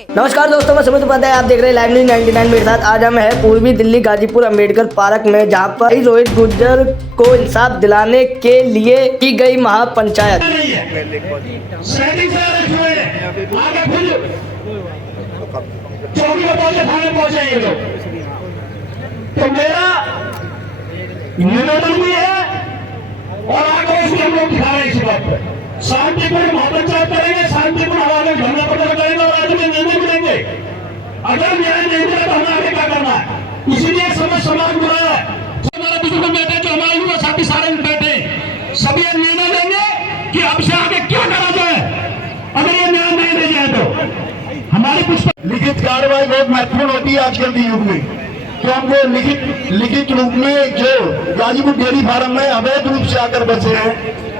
नमस्कार दोस्तों, मैं सुमित उपाध्याय, आप देख रहे हैं लाइव न्यूज 99 मेरे साथ। आज हम हैं पूर्वी दिल्ली गाजीपुर अम्बेडकर पार्क में, जहां पर रोहित गुर्जर को इंसाफ दिलाने के लिए की गई महापंचायत। तो मेरा निवेदन भी है और आक्रोश भी हम लोग दिखा रहे हैं इसी बात पर। शांतिपूर्ण महापंचायत करेंगे, शांतिपूर्ण आवाज में धरना प्रदर्शन करेंगे और राज्य में निर्णय मिलेंगे। अगर न्याय नहीं मिला तो हमें आगे क्या करना है, इसीलिए समाज बुरा है। हमारे बुजुर्ग बैठे, जो हमारे युवा साथी सारे बैठे, सभी निर्णय लेंगे कि अब से आगे क्या करा जाए। अगर ये न्याय नहीं दे जाए तो हमारी कुछ लिखित कार्रवाई बहुत महत्वपूर्ण होती है आजकल के युग में। तो हमको लिखित रूप में जो गाजीपुर डेयरी फार्म में अवैध रूप से आकर बसे हैं,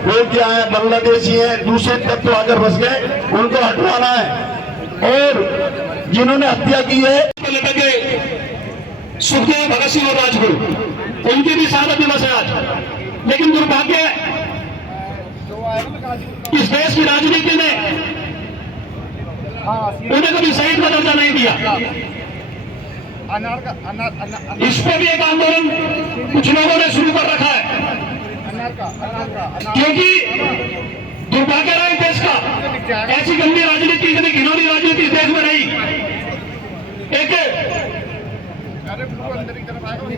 वो क्या है, बांग्लादेशी है, दूसरे तत्व आकर बस गए, उनको हटवाना है। और जिन्होंने हत्या की है सुखदेव भगत सिंह और राजगुरु, उनकी भी शहादत दिवस है आज। लेकिन दुर्भाग्य इस देश की राजनीति ने उन्हें कभी शहीद का दर्जा नहीं दिया। इस पे भी एक आंदोलन कुछ लोगों ने शुरू कर रखा है, क्योंकि दुर्भाग्य रहा इस देश का, ऐसी गंदी राजनीति, इतनी घिनौनी राजनीति इस देश में नहीं। एक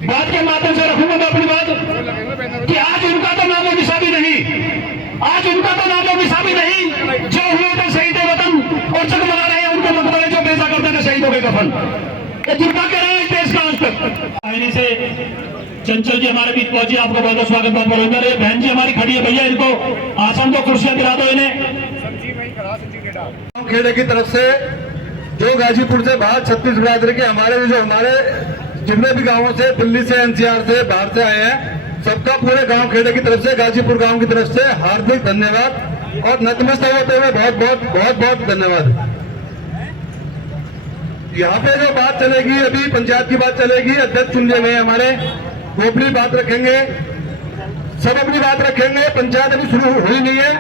बात के माध्यम से रखूंगा मैं अपनी बात कि आज उनका तो नामो निशानी नहीं, आज उनका तो नामो निशानी नहीं जो हुए थे शहीद वतन और जगमगा रहे हैं उनके मकबरे जो बेचा करते थे शहीदों के कफन। दुर्भाग्य रहा इस देश का आज तक। से चंचल जी हमारे बीच पहुंची, आपका बहुत बहुत स्वागत। बहुत बहुत ये बहन जी हमारी खड़ी है, भैया इनको आसन दो, कुर्सियां दिला दो इन्हें। खेड़े की तरफ से जो गाजीपुर से बाहर छत्तीस बिरादरी के हमारे जितने भी गांवों से, दिल्ली से, एनसीआर से, बाहर से आए हैं, सबका पूरे गांव खेड़े की तरफ से, गाजीपुर गांव की तरफ से हार्दिक धन्यवाद और नतमस्तक होते हुए बहुत बहुत धन्यवाद। यहाँ पे जो बात चलेगी, अभी पंचायत की बात चलेगी, अध्यक्ष चुन लिए गए हमारे, वो अपनी बात रखेंगे, सब अपनी बात रखेंगे। पंचायत अभी शुरू हुई नहीं है।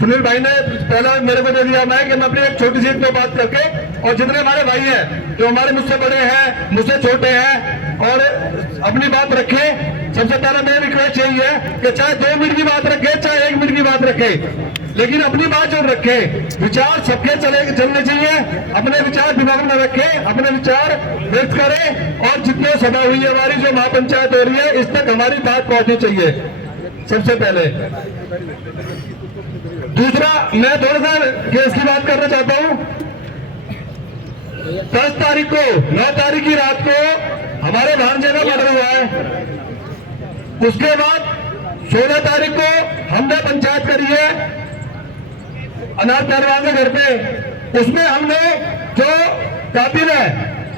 सुनील भाई ने पहला मेरे को दे दिया मैं कि मैं अपनी एक छोटी सी पे बात करके, और जितने हमारे भाई हैं जो हमारे मुझसे बड़े हैं, मुझसे छोटे हैं, और अपनी बात रखें। सबसे पहले मेरी रिक्वेस्ट यही है कि चाहे 2 मिनट की बात रखे, चाहे 1 मिनट की बात रखे, लेकिन अपनी बात जो रखे, विचार सबके चलने चाहिए। अपने विचार दिमाग में रखे, अपने विचार व्यक्त करें, और जितने सभा हुई है हमारी, जो महापंचायत हो रही है, इस तक हमारी बात पहुंचनी चाहिए सबसे पहले। दूसरा, मैं थोड़ा सा केस की बात करना चाहता हूं। 10 तारीख को, 9 तारीख की रात को हमारे भांजे का मर्डर हुआ है। उसके बाद 16 तारीख को हमने पंचायत करी है अनाथ पहलवान के घर पे। उसमें हमने जो कातिल है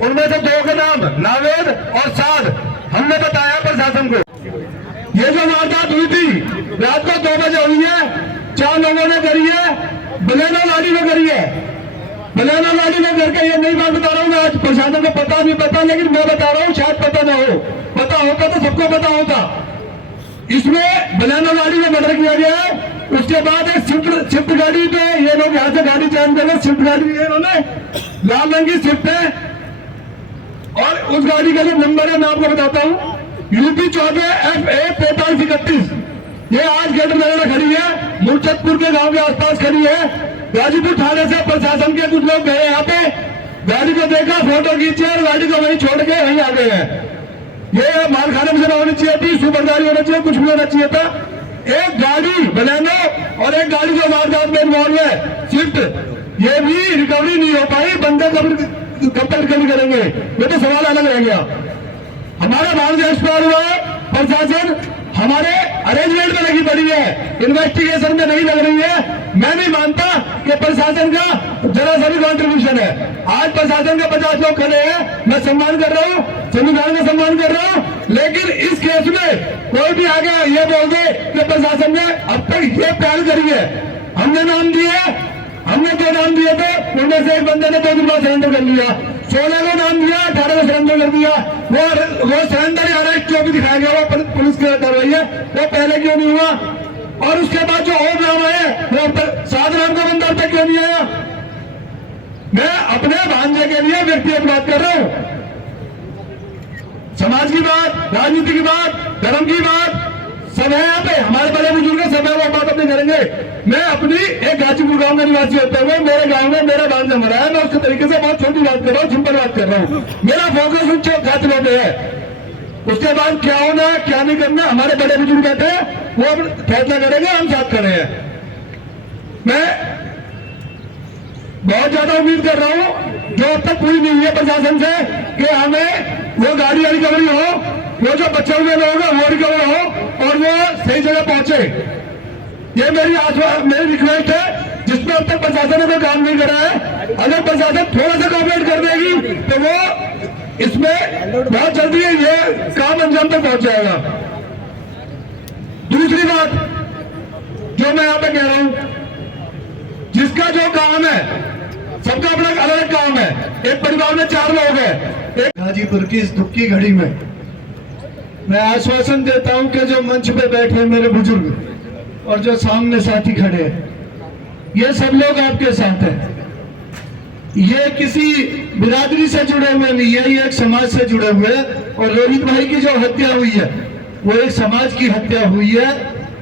उनमें से 2 के नाम नावेद और साध हमने बताया प्रशासन को। ये जो वारदात हुई थी रात को 2 बजे हुई है, 4 लोगों ने करी है, बलेनो गाड़ी में करी है। बलेनो गाड़ी में करके, ये नहीं बात बता रहा हूँ आज, प्रशासन को पता नहीं पता, लेकिन मैं बता रहा हूँ, शायद पता ना हो, पता होता तो सबको पता होता। इसमें बलेनो गाड़ी में मर्डर किया गया है। उसके बाद एक स्विफ्ट गाड़ी पे ये लोग यहाँ से गाड़ी चेंज कर, स्विफ्ट गाड़ी है, इन्होंने लाल रंग की स्विफ्ट है, और उस गाड़ी का जो नंबर है मैं आपको बताता हूँ, यूपी 14 FA 4531। ये आज गेट नगर खड़ी है, मुर्शदपुर के गांव के आसपास खड़ी है। गाजीपुर थाने से प्रशासन के कुछ लोग गए यहाँ पे, गाड़ी को देखा, फोटो खींचे और गाड़ी को वहीं छोड़ के वहीं आ गए हैं। ये माल खाने में होनी चाहिए थी, सुबरदारी होना चाहिए, कुछ भी होना चाहिए था। एक गाड़ी बलेनो और एक गाड़ी जो वारदात में इन्वॉल्व है स्विफ्ट, ये भी रिकवरी नहीं हो पाई। बंदे कब तक रिकवरी करेंगे, ये तो सवाल अलग रह गया। हमारा भाग से एक्सपायर हुआ है, प्रशासन हमारे अरेंजमेंट में लगी पड़ी है, इन्वेस्टिगेशन में नहीं लग रही है। मैं नहीं मानता कि प्रशासन का जरा सा भी कॉन्ट्रीब्यूशन है। आज प्रशासन के 50 लोग खड़े हैं, मैं सम्मान कर रहा हूँ, संविधान का सम्मान कर रहा हूँ, लेकिन इस केस में कोई भी आगे ये बोल दे कि प्रशासन ने अब तक ये पहल करी है। हमने नाम दिए, हमने 2 नाम दिए थे, उनमें से एक बंदे ने 2 दिन बाद सरेंडर कर लिया। 16 को नाम दिया, 18 को सरेंडर कर दिया। वो सरेंडर या अरेस्ट क्यों भी दिखाया गया, वो पुलिस की कार्रवाई है, वो पहले क्यों नहीं हुआ? और उसके बाद जो और नाम आए, वो 7 नाम का बंदा अब तक क्यों नहीं आया? मैं अपने भांजे के लिए व्यक्तिगत बात कर रहा हूं। समाज की बात, राजनीति की बात, धर्म की बात सब है यहाँ पे, हमारे बड़े बुजुर्ग सब है, वो बात अपनी करेंगे। मैं अपनी एक गाजीपुर गांव का निवासी होते हुए मेरे गांव में मेरा भांजा मरा है, मैं उसके तरीके से बहुत छोटी बात कर रहा हूँ, सिंपल बात कर रहा हूँ। मेरा फोकस उन कातिलों पे है। उसके बाद क्या होना क्या नहीं करना हमारे बड़े बुजुर्ग बैठे हैं, वो अब फैसला करेंगे, हम साथ कर रहे हैं। मैं बहुत ज्यादा उम्मीद कर रहा हूं जो अब तक पूरी नहीं हुई है प्रशासन से कि हमें वो गाड़ी रिकवरी हो, वो जो बचे हुए लोग हैं वो रिकवर हो और वो सही जगह पहुंचे। ये मेरी रिक्वेस्ट है, जिसमें अब तक प्रशासन ने कोई काम नहीं करा है। अगर प्रशासन थोड़ा सा कोऑपरेट कर देगी तो वो इसमें बहुत जल्दी ये काम अंजाम तक पहुंच जाएगा। दूसरी बात जो मैं यहाँ पे कह रहा हूं, जिसका जो काम है सबका अपना अलग अलग काम है। एक परिवार में 4 लोग हैं। एक गाजीपुर की इस दुख की घड़ी में मैं आश्वासन देता हूं कि जो मंच पे बैठे हैं मेरे बुजुर्ग और जो सामने साथी खड़े हैं, ये सब लोग आपके साथ हैं। ये किसी बिरादरी से जुड़े हुए नहीं है, ये एक समाज से जुड़े हुए हैं। और रोहित भाई की जो हत्या हुई है वो एक समाज की हत्या हुई है,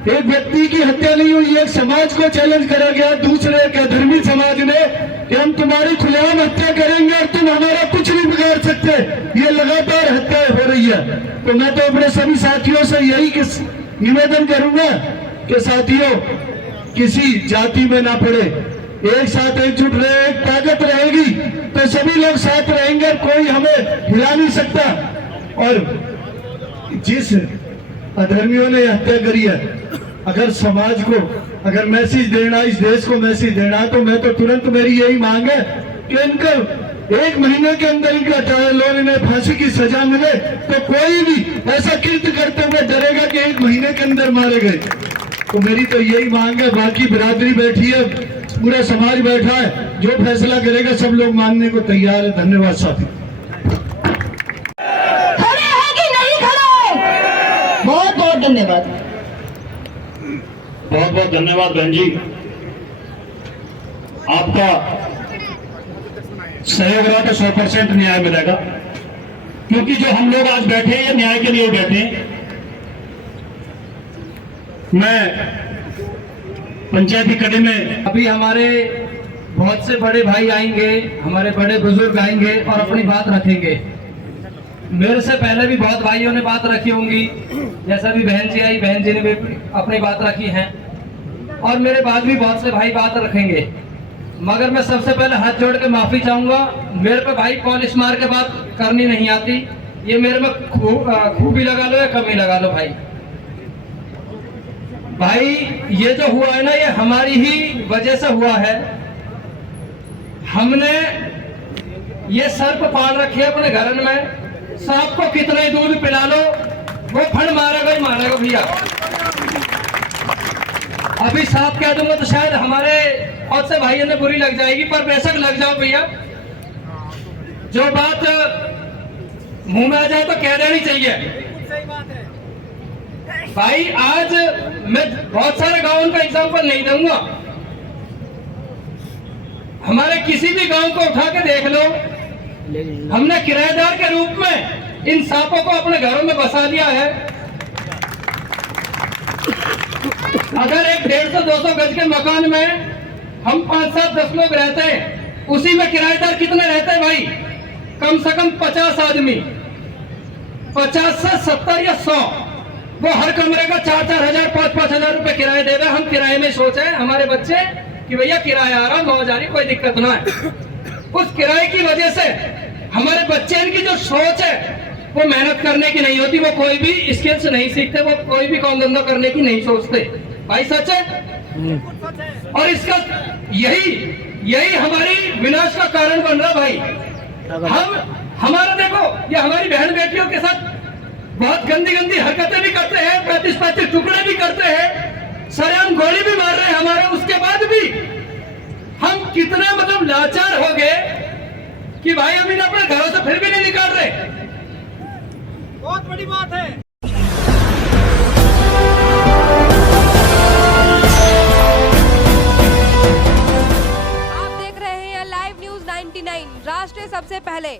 एक व्यक्ति की हत्या नहीं हुई। एक समाज को चैलेंज करा गया दूसरे के धर्मी समाज ने कि हम तुम्हारी खुलेआम हत्या करेंगे और तुम हमारा कुछ नहीं बिगाड़ सकते। ये लगातार हत्याएं हो रही है। तो मैं तो अपने सभी साथियों से यही निवेदन करूंगा कि साथियों किसी जाति में ना पड़े, एक साथ एकजुट रहे, एक ताकत रहेगी तो सभी लोग साथ रहेंगे, कोई हमें हिला नहीं सकता। और जिस अधर्मियों ने हत्या करी है, अगर समाज को अगर मैसेज देना, इस देश को मैसेज देना, तो मैं तो तुरंत मेरी यही मांग है कि इनको 1 महीने के अंदर इनका ट्रायल और इन्हें फांसी की सजा मिले। तो कोई भी ऐसा कृत्य करते हुए डरेगा कि 1 महीने के अंदर मारे गए। तो मेरी तो यही मांग है। बाकी बिरादरी बैठी है, पूरा समाज बैठा है, जो फैसला करेगा सब लोग मानने को तैयार है। धन्यवाद साथी। खड़े हैं कि नहीं खड़े? बहुत बहुत धन्यवाद। बहुत बहुत धन्यवाद बहन जी, आपका सहयोग रहा तो 100% न्याय मिलेगा, क्योंकि जो हम लोग आज बैठे हैं ये न्याय के लिए बैठे हैं। मैं पंचायती कड़ी में अभी हमारे बहुत से बड़े भाई आएंगे, हमारे बड़े बुजुर्ग आएंगे और अपनी बात रखेंगे। मेरे से पहले भी बहुत भाइयों ने बात रखी होंगी, जैसा भी बहन जी आई, बहन जी ने भी अपनी बात रखी है और मेरे बाद भी बहुत से भाई बात रखेंगे। मगर मैं सबसे पहले हाथ जोड़ के माफी चाहूंगा, मेरे पे भाई पॉलिश मार के बात करनी नहीं आती। ये मेरे में खूबी लगा लो या कमी लगा लो भाई ये जो हुआ है ना, ये हमारी ही वजह से हुआ है। हमने ये सर्प पाल रखे अपने घर में, सांप को कितना ही दूध पिला लो वो फड़ मारेगा ही मारेगा भैया। अभी सांप कह दूंगा तो शायद हमारे बहुत से भाइयों ने बुरी लग जाएगी, पर बेशक लग जाओ भैया। जो बात मुंह में आ जाए तो कह देनी चाहिए भाई। आज मैं बहुत सारे गांवों का एग्जांपल नहीं दूंगा, हमारे किसी भी गांव को उठा के देख लो, हमने किराएदार के रूप में इन सांपों को अपने घरों में बसा दिया है। अगर एक 150-200 गज के मकान में हम 5-7-10 लोग रहते हैं, उसी में किराएदार कितने रहते हैं भाई? कम से कम 50 आदमी, 50 से 70 या 100। वो हर कमरे का 4-4 हजार 5-5 हजार रुपए किराया दे रहे। हम किराए में सोचे हमारे बच्चे कि भैया किराया आ रहा, मौज आ रही, कोई दिक्कत ना है। उस किराए की वजह से हमारे बच्चे इनकी जो सोच है वो मेहनत करने की नहीं होती, वो कोई भी स्किल्स नहीं सीखते, वो कोई भी काम धंधा करने की नहीं सोचते भाई। सच है। और इसका यही हमारी विनाश का कारण बन रहा भाई। हमारा देखो, ये हमारी बहन बेटियों के साथ बहुत गंदी गंदी हरकतें भी करते हैं, 35-35 टुकड़े भी करते हैं, सरेआम गोली भी मार रहे हैं हमारे। उसके बाद भी हम कितने मतलब लाचार हो गए कि भाई हम इन्हें अपने घरों से फिर भी नहीं निकाल रहे। बहुत बड़ी बात है। आप देख रहे हैं लाइव न्यूज 9 99 राष्ट्र सबसे पहले।